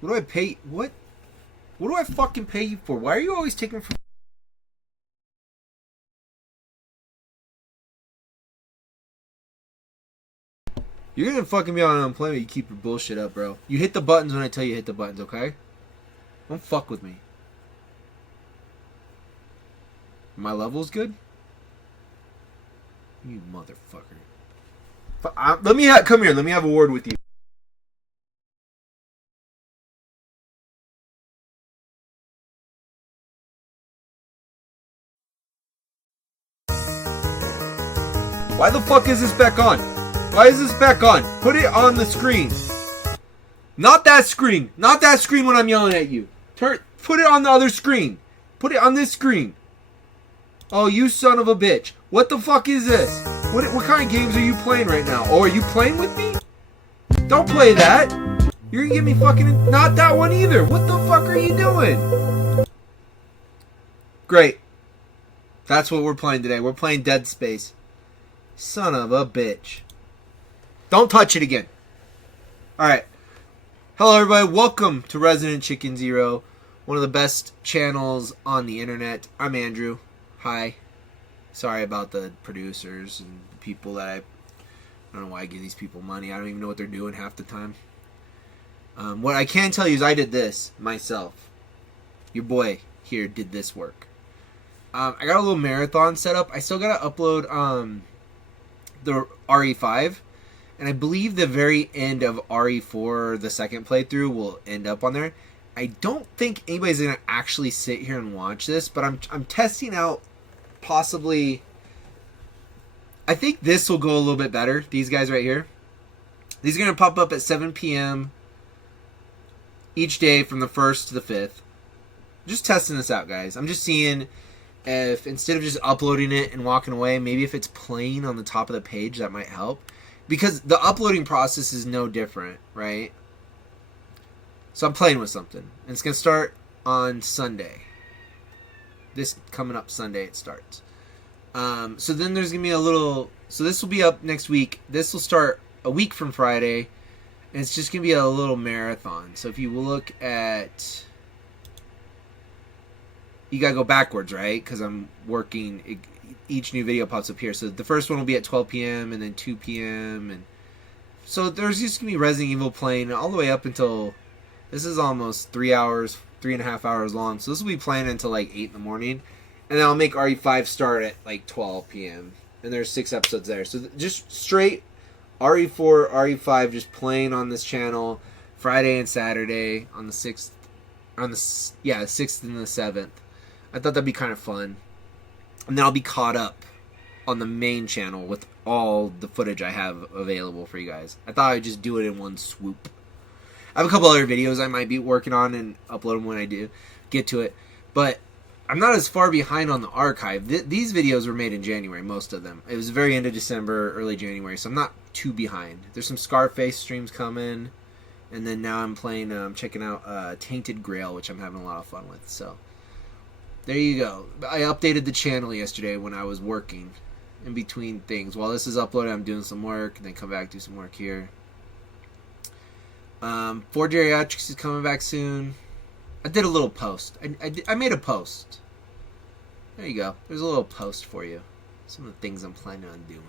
What do I pay? What? What do I fucking pay you for? Why are you always taking from... You're gonna fucking be on unemployment. You keep your bullshit up, bro. You hit the buttons when I tell you hit the buttons, okay? Don't fuck with me. My level's good? You motherfucker. Let me come here. Let me have a word with you. Why the fuck is this back on? Why is this back on? Put it on the screen. Not that screen. Not that screen when I'm yelling at you. Put it on the other screen. Put it on this screen. Oh, you son of a bitch. What the fuck is this? What kind of games are you playing right now? Oh, are you playing with me? Don't play that. You're gonna get me fucking... Not that one either. What the fuck are you doing? Great. That's what we're playing today. We're playing Dead Space. Son of a bitch. Don't touch it again. Alright. Hello everybody. Welcome to Resident Chicken Zero. One of the best channels on the internet. I'm Andrew. Hi. Sorry about the producers and the people that I don't know why I give these people money. I don't even know what they're doing half the time. What I can tell you is I did this myself. Your boy here did this work. I got a little marathon set up. I still gotta upload the RE5, and I believe the very end of RE4, the second playthrough, will end up on there. I don't think anybody's gonna actually sit here and watch this, but I'm testing out possibly. I think this will go a little bit better. These guys right here, these are gonna pop up at 7 p.m. each day from the 1st to the 5th. Just testing this out, guys. I'm just seeing if instead of just uploading it and walking away, maybe if it's playing on the top of the page, that might help. Because the uploading process is no different, right? So I'm playing with something. And it's going to start on Sunday. This coming up Sunday it starts. So then there's going to be a little... So this will be up next week. This will start a week from Friday. And it's just going to be a little marathon. So if you look at... You gotta go backwards, right? Because I'm working. Each new video pops up here. So the first one will be at 12 p.m. and then 2 p.m. And so there's just gonna be Resident Evil playing all the way up until... This is almost 3 hours, 3.5 hours long. So this will be playing until like 8 in the morning. And then I'll make RE5 start at like 12 p.m. And there's 6 episodes there. So just straight RE4, RE5 just playing on this channel Friday and Saturday on the 6th. On the 6th and the 7th. I thought that'd be kind of fun. And then I'll be caught up on the main channel with all the footage I have available for you guys. I thought I'd just do it in one swoop. I have a couple other videos I might be working on and upload them when I do get to it. But I'm not as far behind on the archive. These videos were made in January, most of them. It was the very end of December, early January, so I'm not too behind. There's some Scarface streams coming. And then now I'm playing, checking out Tainted Grail, which I'm having a lot of fun with. So there you go. I updated the channel yesterday when I was working in between things. While this is uploaded, I'm doing some work, and then come back do some work here. 4 Geriatrics is coming back soon. I did a little post. I made a post. There you go. There's a little post for you. Some of the things I'm planning on doing.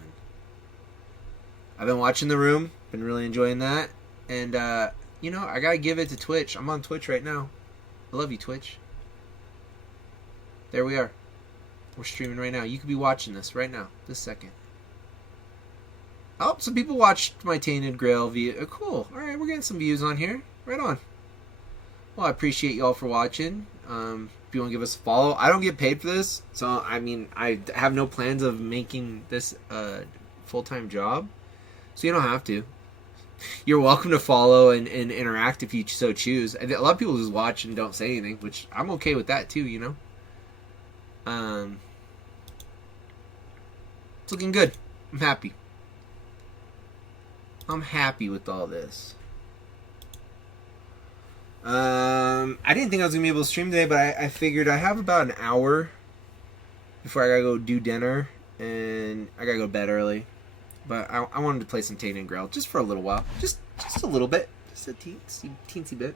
I've been watching The Room. Been really enjoying that. And, you know, I gotta give it to Twitch. I'm on Twitch right now. I love you, Twitch. There we are. We're streaming right now. You could be watching this right now, this second. Oh, some people watched my Tainted Grail view. Cool. Alright, we're getting some views on here. Right on. Well, I appreciate y'all for watching. If you want to give us a follow. I don't get paid for this. So, I mean, I have no plans of making this a full-time job. So you don't have to. You're welcome to follow and interact if you so choose. A lot of people just watch and don't say anything, which I'm okay with that too, you know. It's looking good. I'm happy. I'm happy with all this. I didn't think I was going to be able to stream today, but I figured I have about an hour before I gotta go do dinner, and I gotta go to bed early. But I wanted to play some Tainted Grail just for a little while. Just a little bit. Just a teensy bit.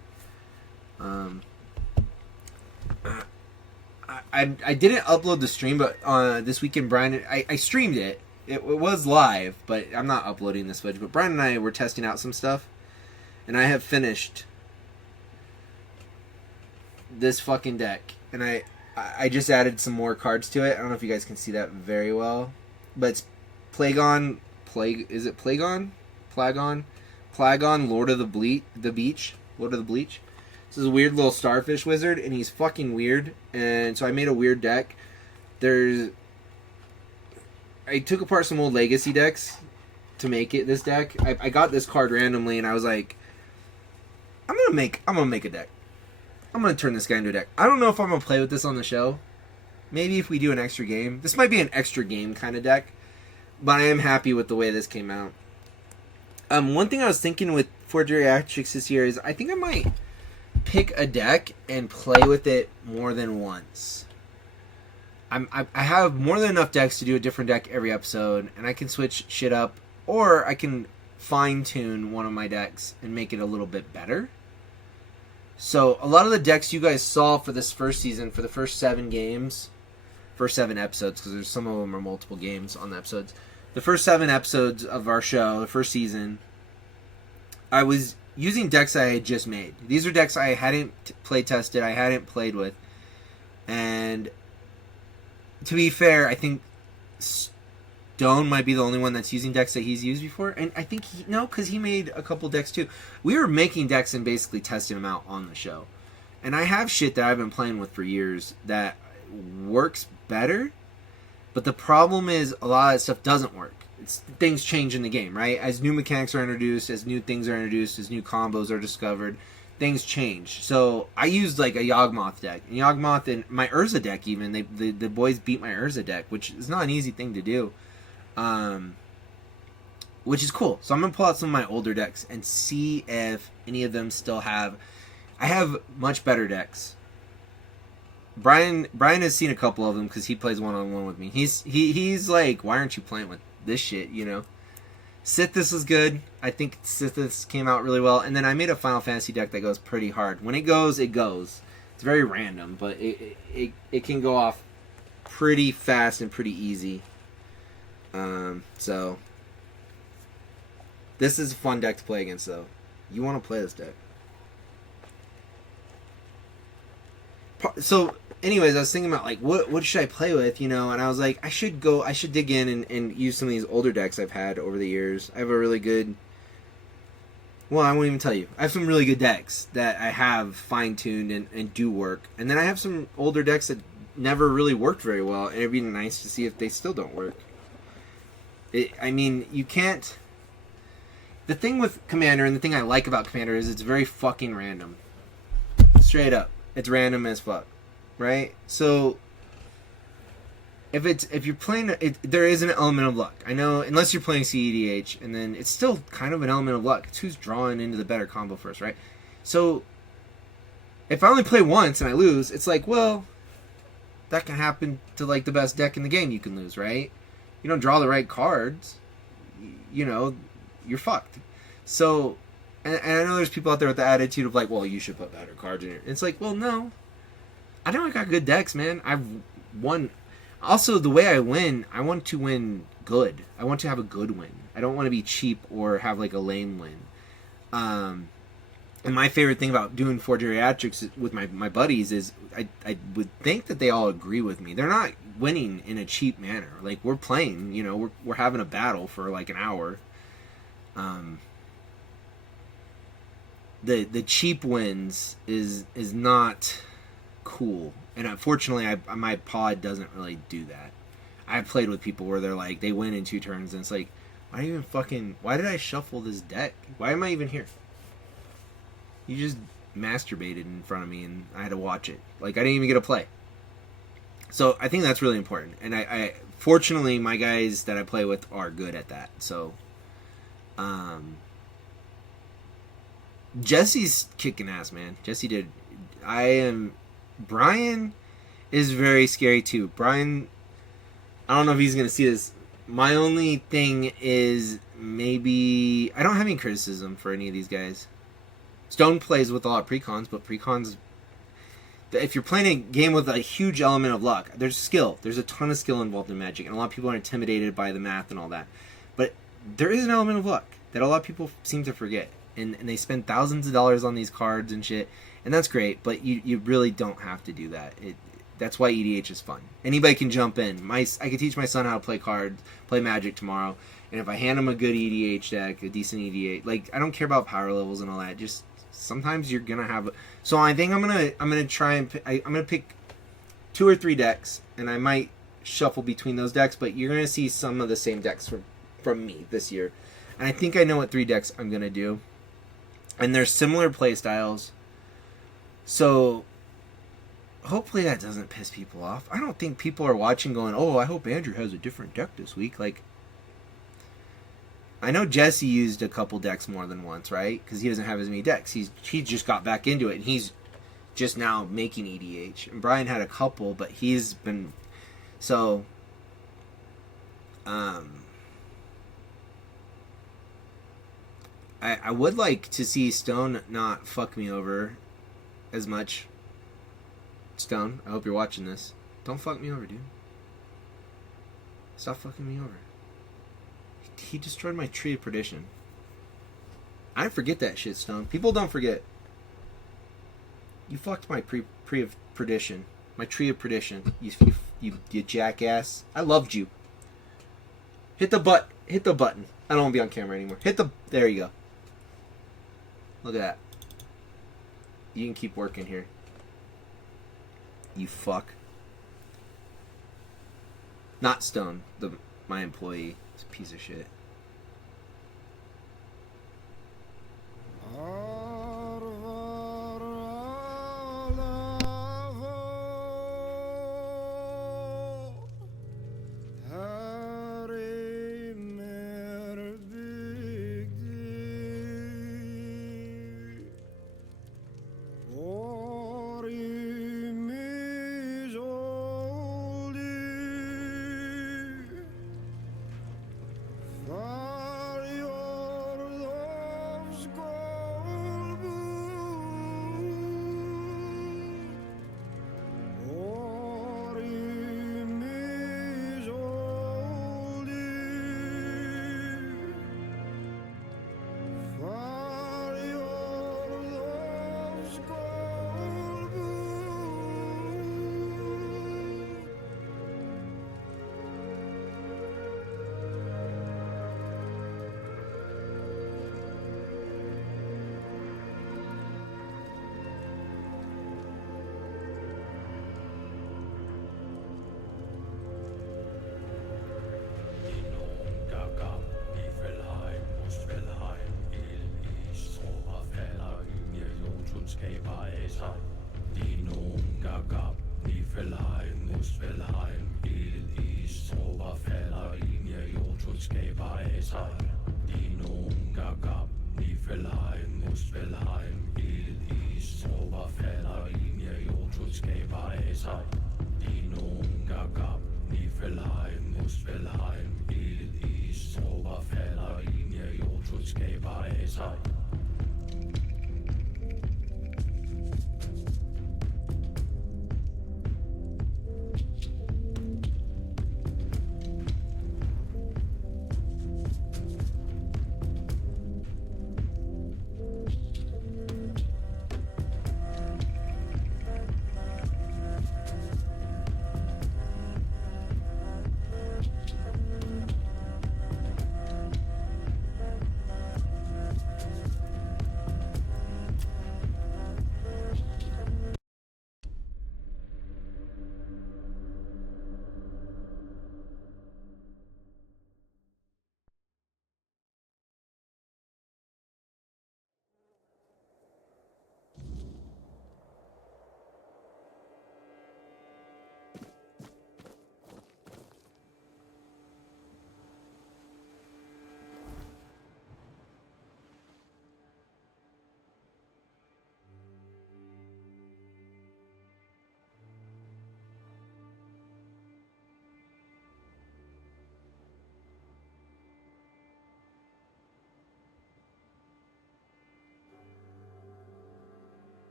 I didn't upload the stream, but this weekend, Brian, I streamed it. It was live, but I'm not uploading this footage. But Brian and I were testing out some stuff, and I have finished this fucking deck, and I just added some more cards to it. I don't know if you guys can see that very well, but it's Plagon, is it Plagon? Plagon, Lord of the Beach. Lord of the Bleach. This is a weird little starfish wizard, and he's fucking weird, and so I made a weird deck. I took apart some old Legacy decks to make it this deck. I got this card randomly, and I was like, I'm gonna make a deck. I'm gonna turn this guy into a deck. I don't know if I'm gonna play with this on the show. Maybe if we do an extra game. This might be an extra game kind of deck, but I am happy with the way this came out. One thing I was thinking with for Geriatrics this year is I think I might pick a deck and play with it more than once. I have more than enough decks to do a different deck every episode, and I can switch shit up, or I can fine-tune one of my decks and make it a little bit better. So a lot of the decks you guys saw for this first season, for the first 7 episodes, because some of them are multiple games on the episodes. The first 7 episodes of our show, the first season, I was using decks I had just made. These are decks I hadn't play tested, I hadn't played with, and to be fair, I think Stone might be the only one that's using decks that he's used before, and I think because he made a couple decks too. We were making decks and basically testing them out on the show, and I have shit that I've been playing with for years that works better, but the problem is a lot of that stuff doesn't work. Things change in the game, right? As new mechanics are introduced, as new things are introduced, as new combos are discovered, things change. So I used like a Yawgmoth deck, and Yawgmoth and my Urza deck even, the boys beat my Urza deck, which is not an easy thing to do, which is cool. So I'm gonna pull out some of my older decks and see if any of them still have. I have much better decks. Brian has seen a couple of them because he plays one-on-one with me. He's like, why aren't you playing with this shit, you know? Sithis is good. I think Sithis came out really well. And then I made a Final Fantasy deck that goes pretty hard. When it goes, it goes. It's very random, but it can go off pretty fast and pretty easy. So this is a fun deck to play against, though. You want to play this deck. So anyways, I was thinking about like what should I play with, you know, and I was like, I should dig in and use some of these older decks I've had over the years. I have a really good, well, I won't even tell you. I have some really good decks that I have fine-tuned and do work. And then I have some older decks that never really worked very well, and it'd be nice to see if they still don't work. I mean, you can't. The thing with Commander, and the thing I like about Commander, is it's very fucking random. Straight up. It's random as fuck. Right? So if you're playing it, there is an element of luck. I know, unless you're playing CEDH, and then it's still kind of an element of luck. It's who's drawing into the better combo first, right? So if I only play once and I lose, it's like, well, that can happen to like the best deck in the game. You can lose, right? You don't draw the right cards, you know, you're fucked. So, and I know there's people out there with the attitude of like, well, you should put better cards in it. It's like, well, no. I know I got good decks, man. I've won. Also, the way I win, I want to win good. I want to have a good win. I don't want to be cheap or have like a lame win. And my favorite thing about doing 4 Geriatrics with my buddies is I would think that they all agree with me. They're not winning in a cheap manner. Like, we're playing, you know, we're having a battle for like an hour. The cheap wins is not cool, and unfortunately my pod doesn't really do that. I've played with people where they're like, they win in 2 turns, and it's like, why did I shuffle this deck? Why am I even here? You just masturbated in front of me and I had to watch it. Like, I didn't even get to play. So I think that's really important, and I fortunately my guys that I play with are good at that. So Jesse's kicking ass, man. Jesse did. Brian is very scary too. Brian, I don't know if he's going to see this. My only thing is maybe I don't have any criticism for any of these guys. Stone plays with a lot of precons, but precons, if you're playing a game with a huge element of luck, there's skill. There's a ton of skill involved in Magic, and a lot of people are intimidated by the math and all that. But there is an element of luck that a lot of people seem to forget, and they spend thousands of dollars on these cards and shit, and that's great, but you really don't have to do that. That's why EDH is fun. Anybody can jump in. I could teach my son how to play cards, play Magic tomorrow, and if I hand him a good EDH deck, a decent EDH, like, I don't care about power levels and all that, just sometimes you're gonna have. So I think I'm gonna try and I'm gonna pick 2 or 3 decks, and I might shuffle between those decks. But you're gonna see some of the same decks from me this year, and I think I know what 3 decks I'm gonna do, and they're similar play styles. So hopefully that doesn't piss people off. I don't think people are watching going, "Oh, I hope Andrew has a different deck this week." Like, I know Jesse used a couple decks more than once, right? Because he doesn't have as many decks. He just got back into it, and he's just now making EDH. And Brian had a couple, but he's been... So, I would like to see Stone not fuck me over as much. Stone, I hope you're watching this. Don't fuck me over, dude. Stop fucking me over. He destroyed my Tree of Perdition. I forget that shit, Stone. People don't forget. You fucked my Tree of Perdition. My Tree of Perdition. You jackass. I loved you. Hit the button. I don't want to be on camera anymore. There you go. Look at that. You can keep working here. You fuck. Not Stone. My employee. It's a piece of shit.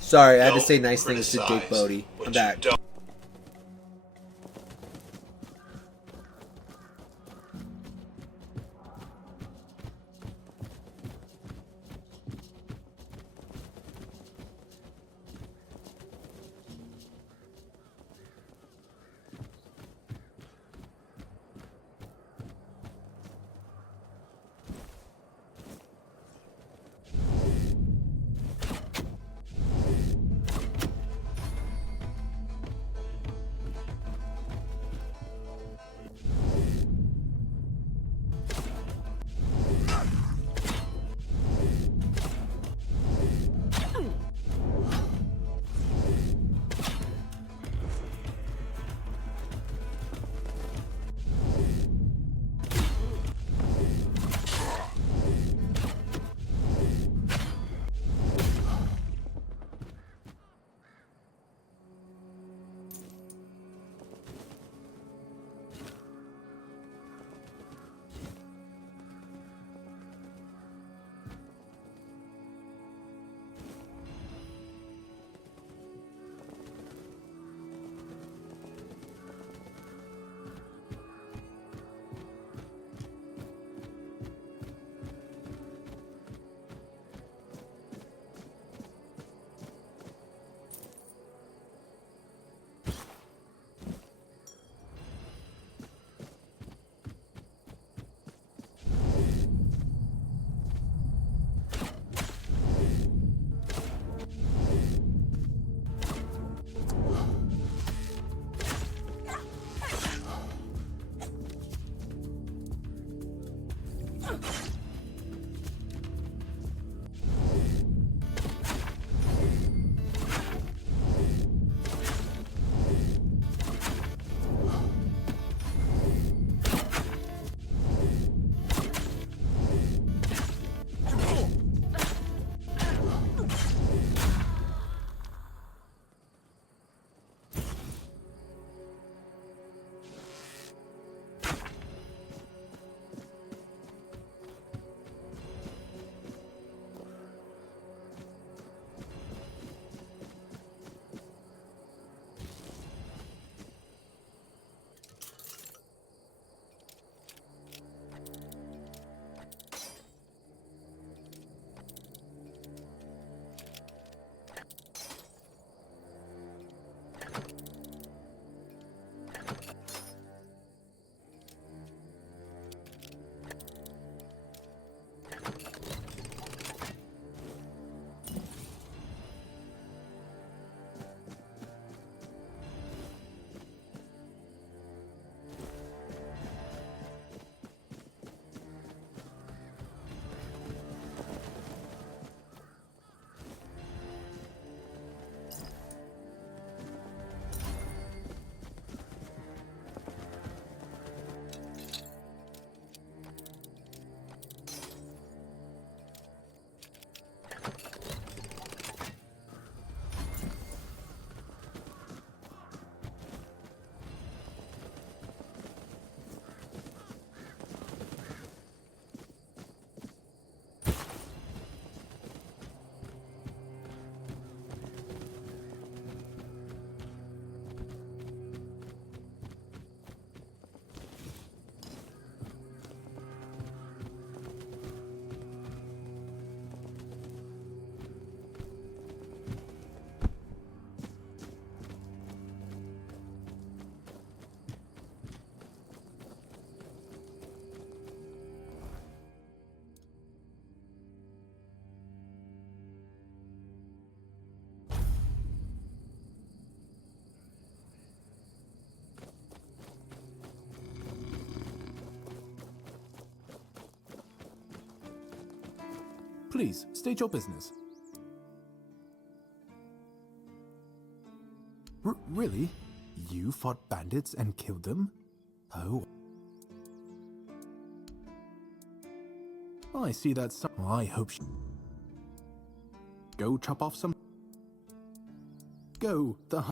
Sorry, I had to say nice things to Dick Bodie. I'm back. Please, state your business. Really? You fought bandits and killed them? Oh. I see that some... I hope she... Go chop off some... Go, the...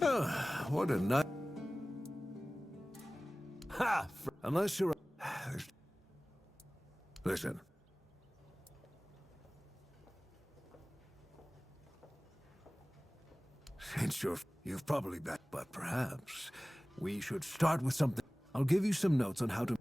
What a night. Ha! Unless you're... Listen. Since you've probably bet, but perhaps we should start with something. I'll give you some notes on how to...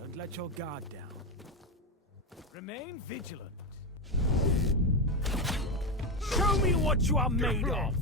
Don't let your guard down. Remain vigilant. Show me what you are made of!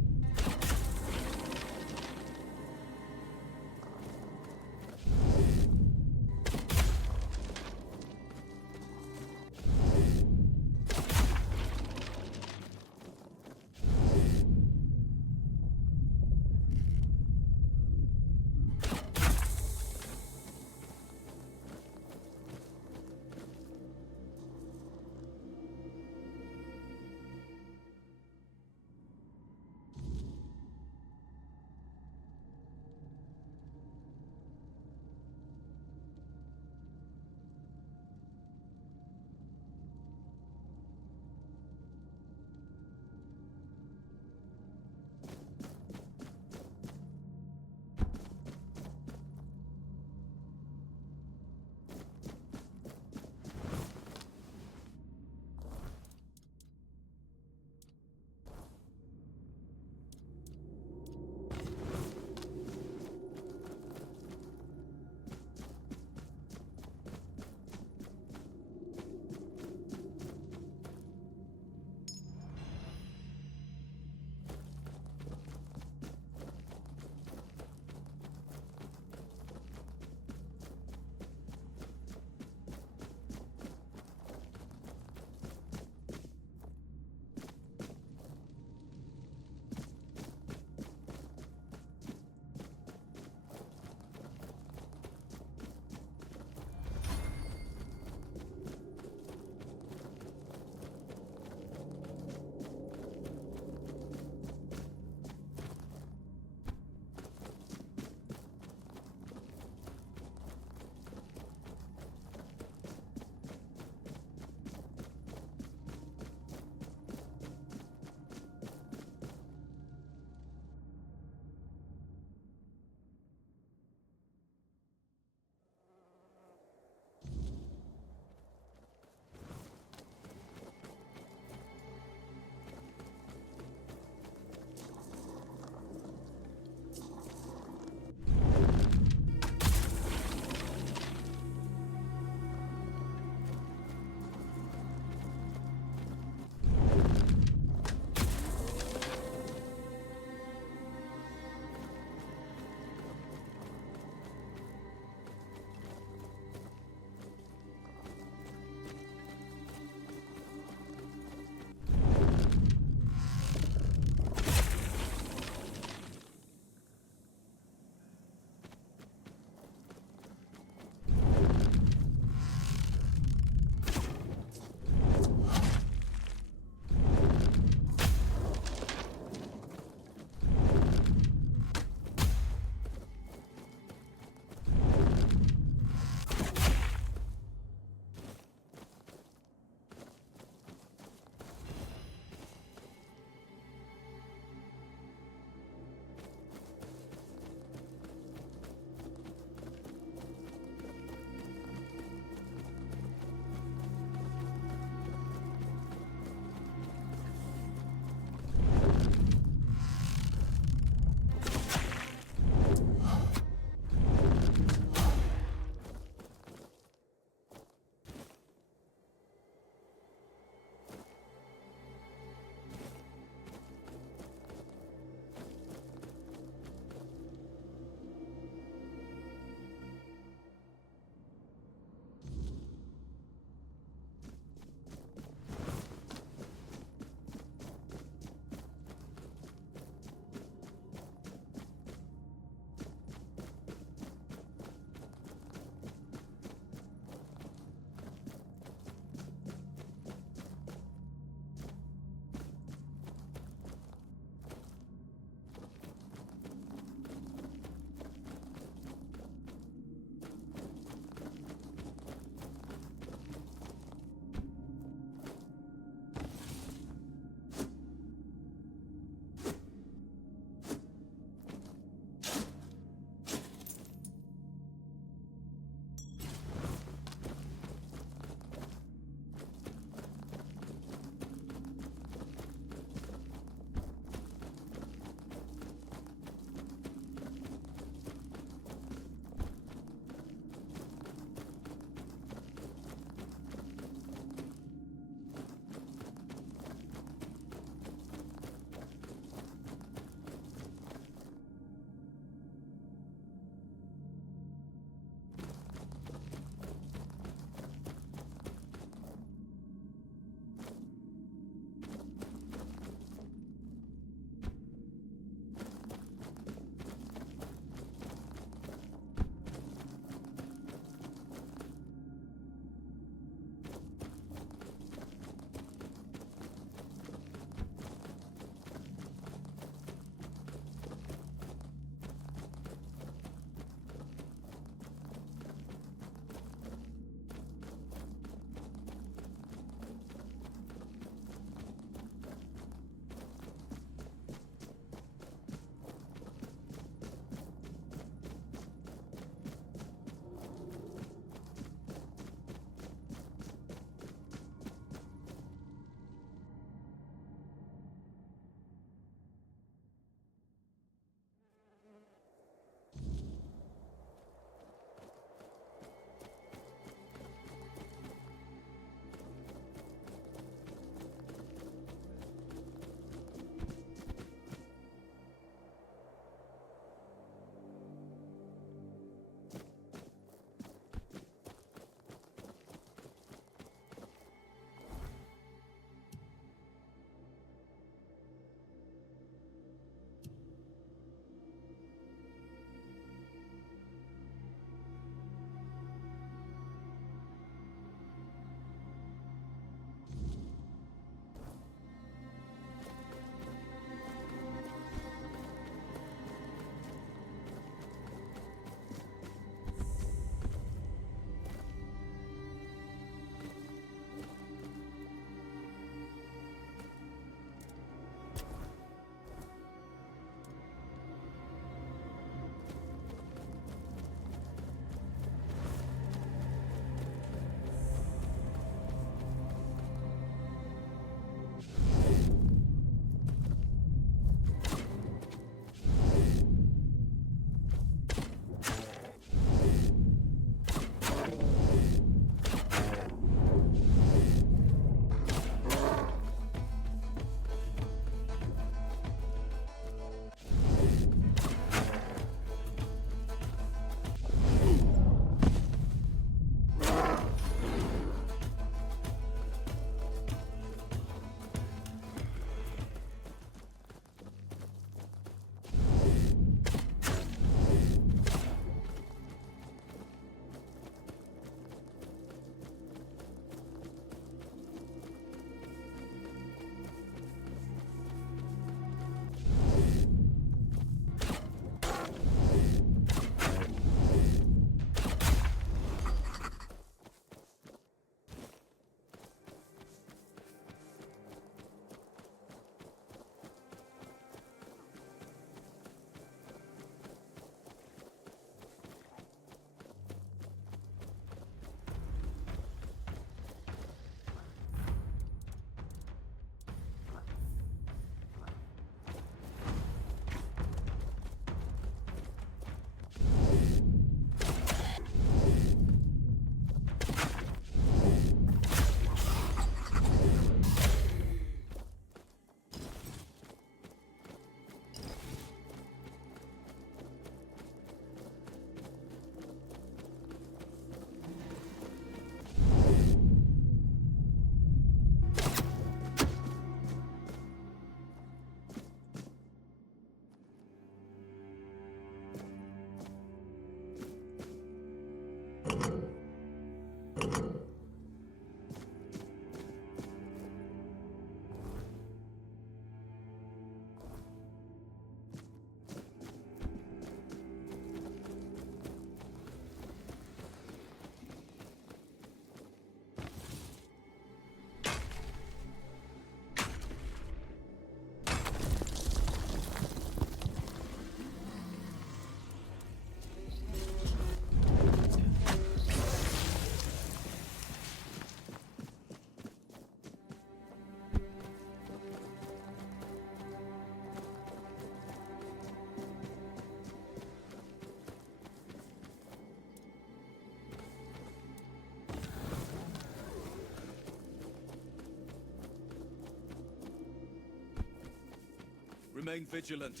Remain vigilant.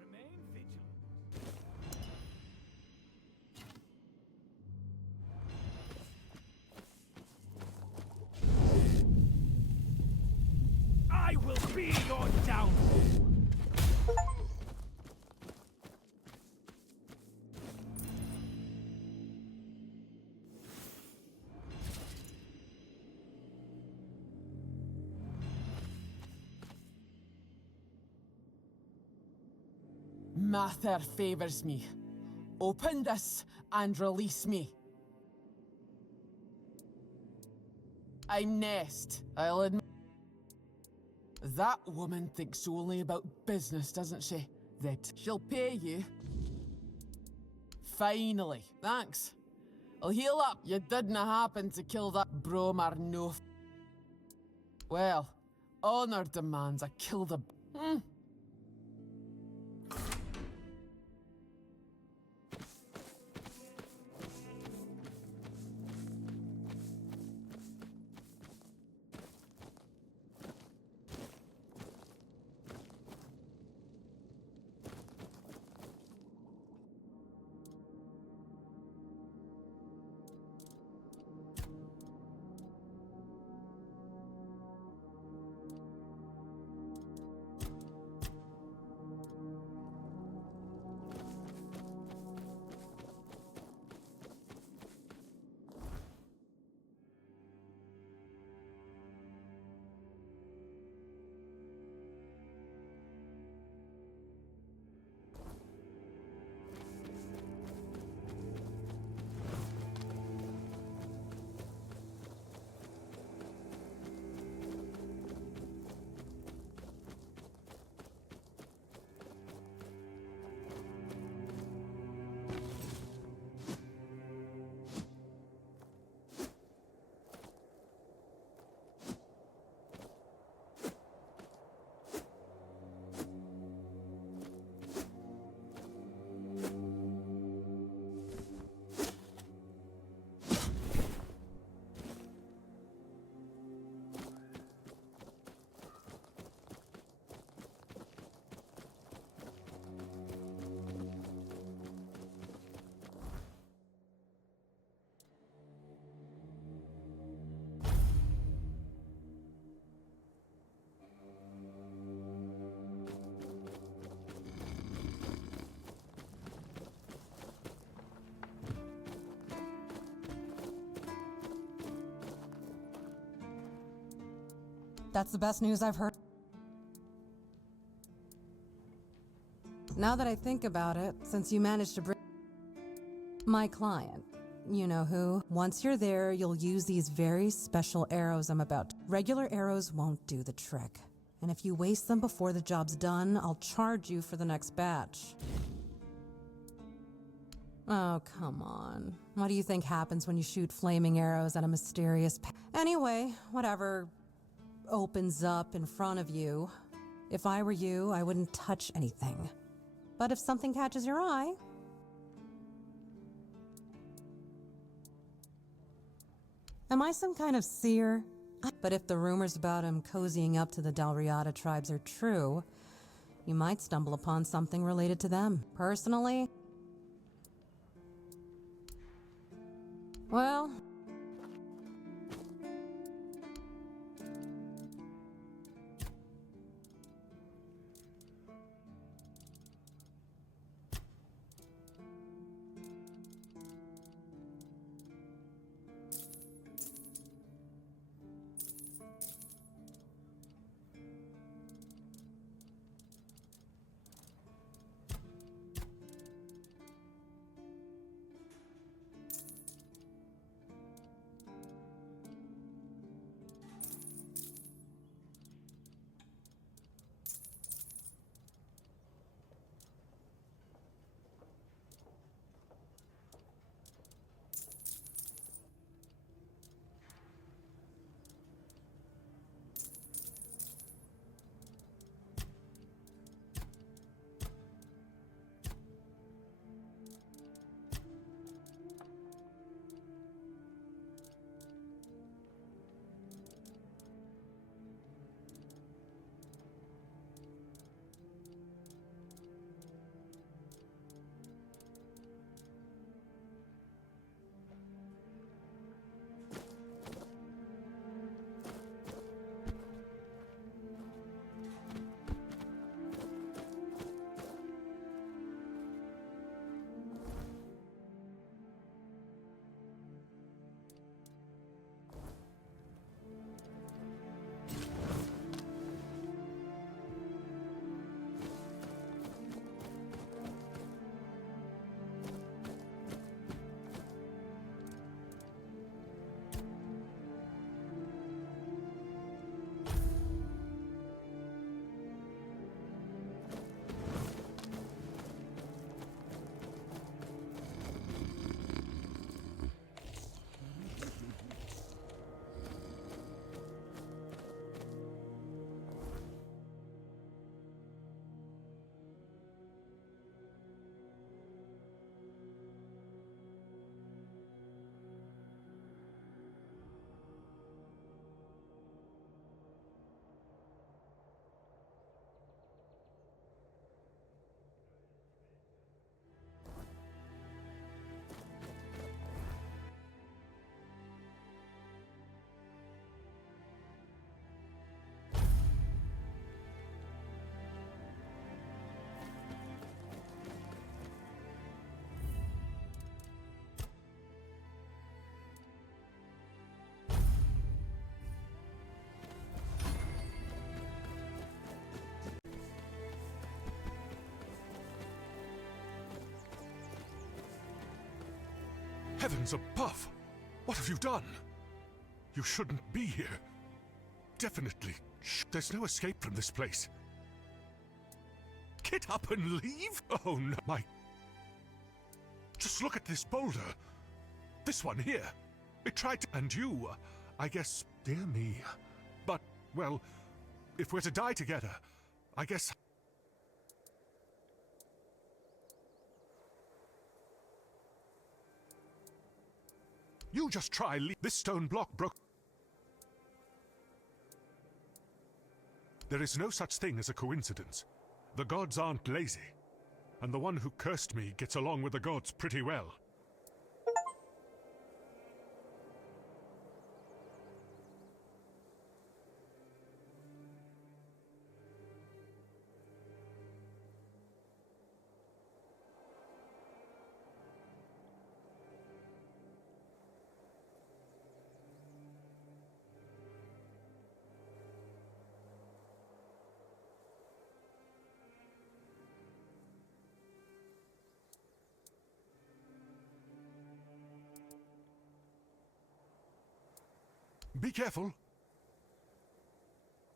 Remain vigilant. I will be your downfall. Mather favors me. Open this and release me. I'm Nest, I'll admit. That woman thinks only about business, doesn't she? That she'll pay you. Finally, thanks. I'll heal up. You didn't happen to kill that Bromar no. Well, honor demands I kill the. That's the best news I've heard. Now that I think about it, since you managed to bring my client, you know who, once you're there, you'll use these very special arrows I'm about. Regular arrows won't do the trick. And if you waste them before the job's done, I'll charge you for the next batch. Oh, come on. What do you think happens when you shoot flaming arrows at a mysterious Anyway, whatever opens up in front of you. If I were you, I wouldn't touch anything. But if something catches your eye... Am I some kind of seer? But if the rumors about him cozying up to the Dalriada tribes are true, you might stumble upon something related to them. Personally... well... Heavens above! What have you done? You shouldn't be here. Definitely. There's no escape from this place. Get up and leave? Oh no, my... Just look at this boulder. This one here. It tried to... And you, I guess... Dear me. But, well, if we're to die together, I guess... You just try this stone block broke... There is no such thing as a coincidence. The gods aren't lazy. And the one who cursed me gets along with the gods pretty well. Be careful.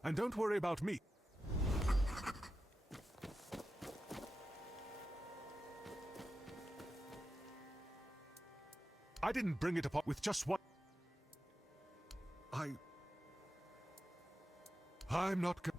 And don't worry about me. I didn't bring it upon with just one. I'm not go-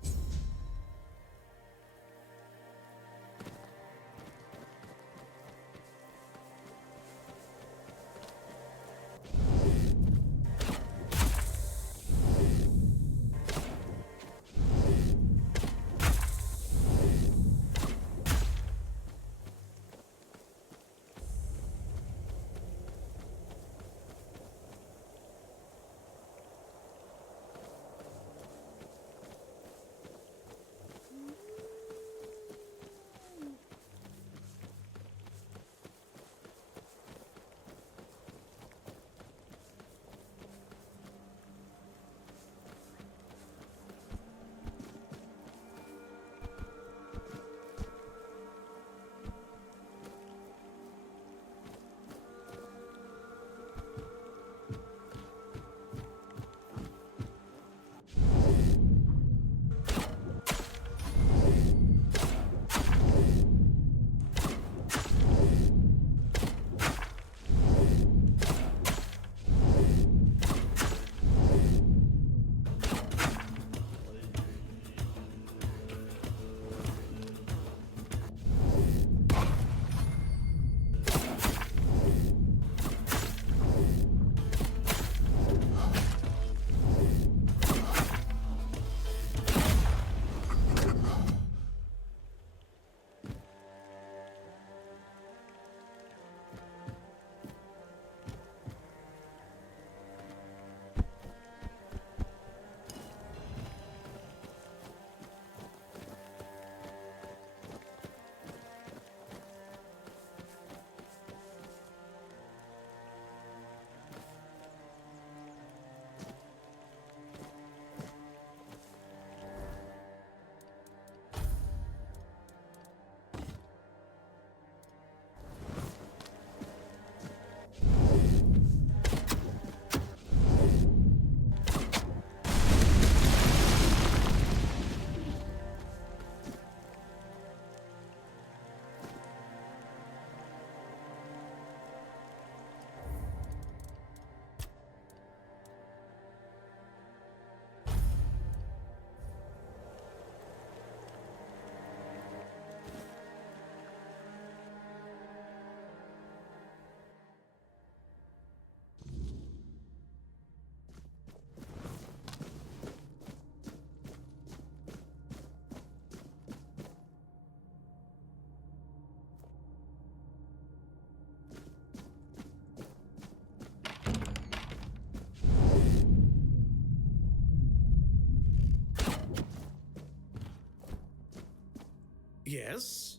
Yes?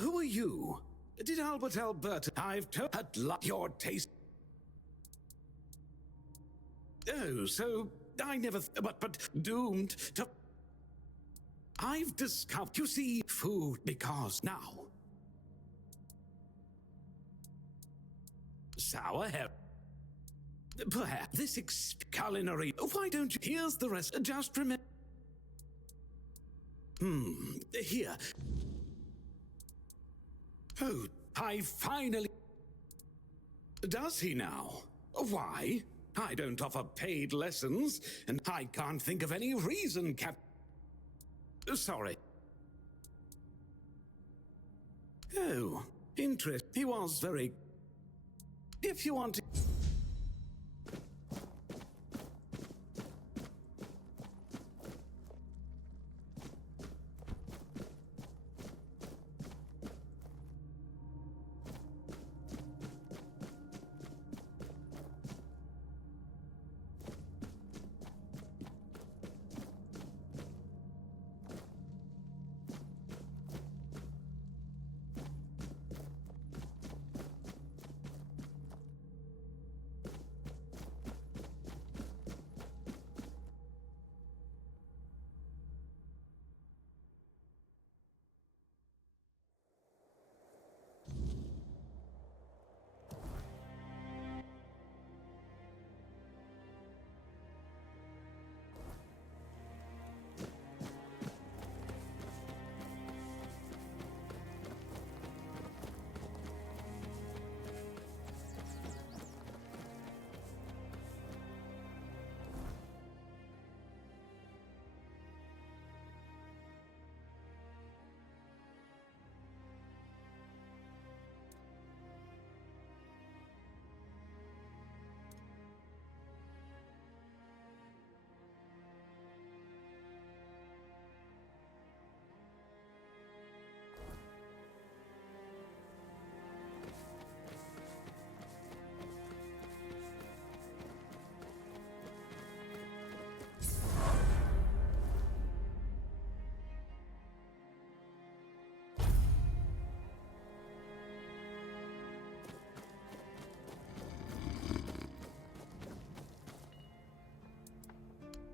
Who are you? Did Albert, I've had your taste. Oh, so I never, but doomed to. I've discovered, you see, food because now. sour hair. Perhaps this culinary. Why don't you? Here's the rest. Just remember. Here. Oh, I finally. Does he now? Why? I don't offer paid lessons, and I can't think of any reason, Sorry. Oh, interest. He was very. If you want to.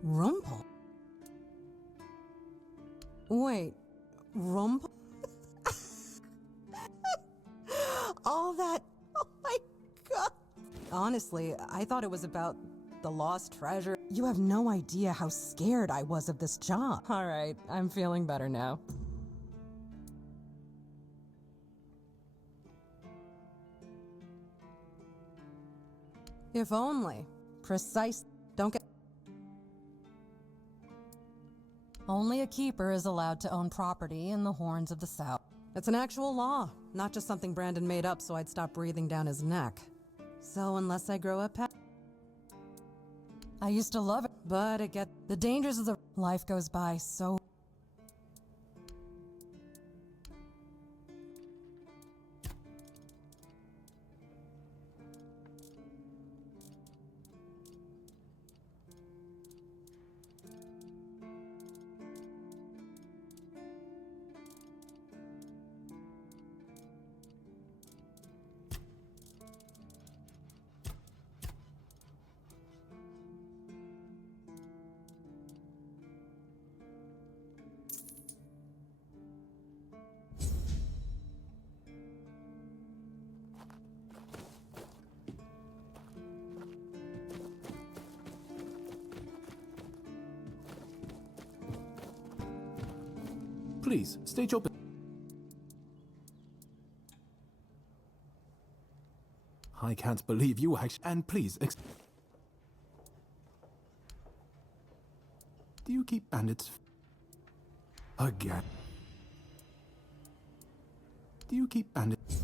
Rumpel? Wait, Rumpel? All that. Oh my god. Honestly, I thought it was about the lost treasure. You have no idea how scared I was of this job. Alright, I'm feeling better now. If only. Precise. Don't get. Only a keeper is allowed to own property in the Horns of the South. It's an actual law, not just something Brandon made up so I'd stop breathing down his neck. So unless I grow up, I used to love it, but it gets the dangers of the life goes by so. Please, stage open. I can't believe you actually. And please, do you keep bandits? Again. Do you keep bandits?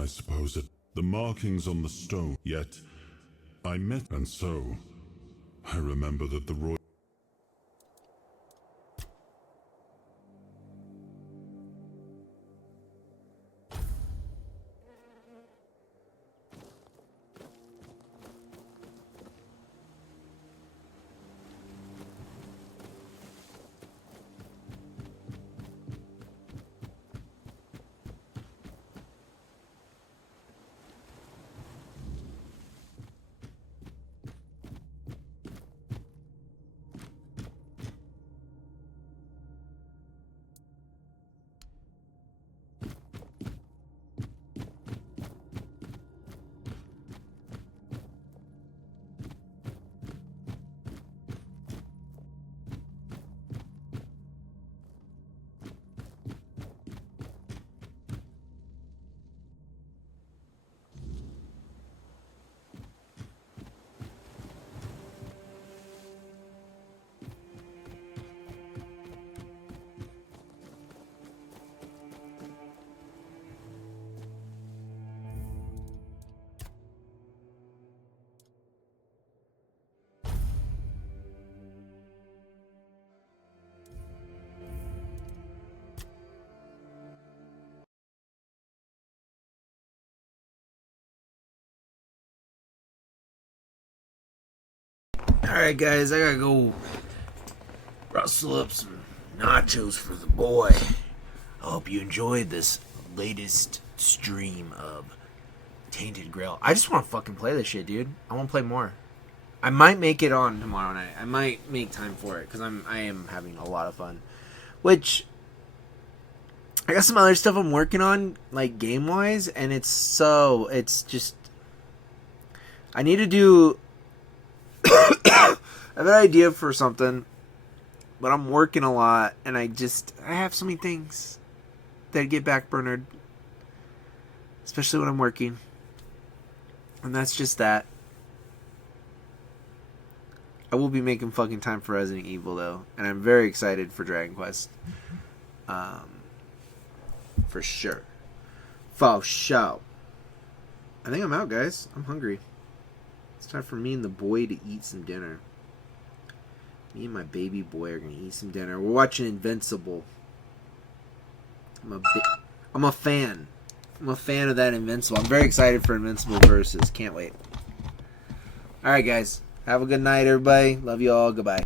I suppose it. The markings on the stone. Yet, I met, and so I remember that the royal. Alright, guys, I gotta go rustle up some nachos for the boy. I hope you enjoyed this latest stream of Tainted Grail. I just want to fucking play this shit, dude. I want to play more. I might make it on tomorrow night. I might make time for it because I am having a lot of fun. Which I got some other stuff I'm working on, like game wise, and it's just I need to do. I have an idea for something, but I'm working a lot, and I have so many things that get backburnered, especially when I'm working, and that's just that. I will be making fucking time for Resident Evil, though, and I'm very excited for Dragon Quest. For sure. For sure. I think I'm out, guys. I'm hungry. It's time for me and the boy to eat some dinner. Me and my baby boy are going to eat some dinner. We're watching Invincible. I'm a fan. I'm a fan of that Invincible. I'm very excited for Invincible Versus. Can't wait. Alright, guys. Have a good night, everybody. Love you all. Goodbye.